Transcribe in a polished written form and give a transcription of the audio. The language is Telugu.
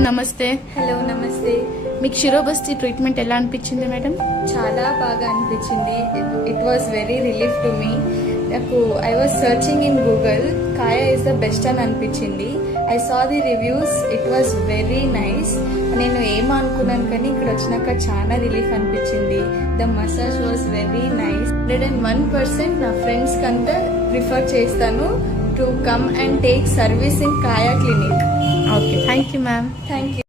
మ్యామ్ నమస్తే. హలో నమస్తే. మీకు శిరోబస్తి ట్రీట్మెంట్ ఎలా అనిపించింది మేడం? చాలా బాగా అనిపించింది. It was very relief to me. నాకు I was searching in Google, Kaya is the best అని అనిపించింది. I saw the reviews, it was very nice. నేను ఏమనుకున్నాను కానీ ఇక్కడ వచ్చినాక చాలా రిలీఫ్ అనిపించింది. The massage was very nice. 101% నా ఫ్రెండ్స్ కంతా ప్రిఫర్ చేస్తాను to come and take service in Kaya clinic. Okay, thank you ma'am. Thank you.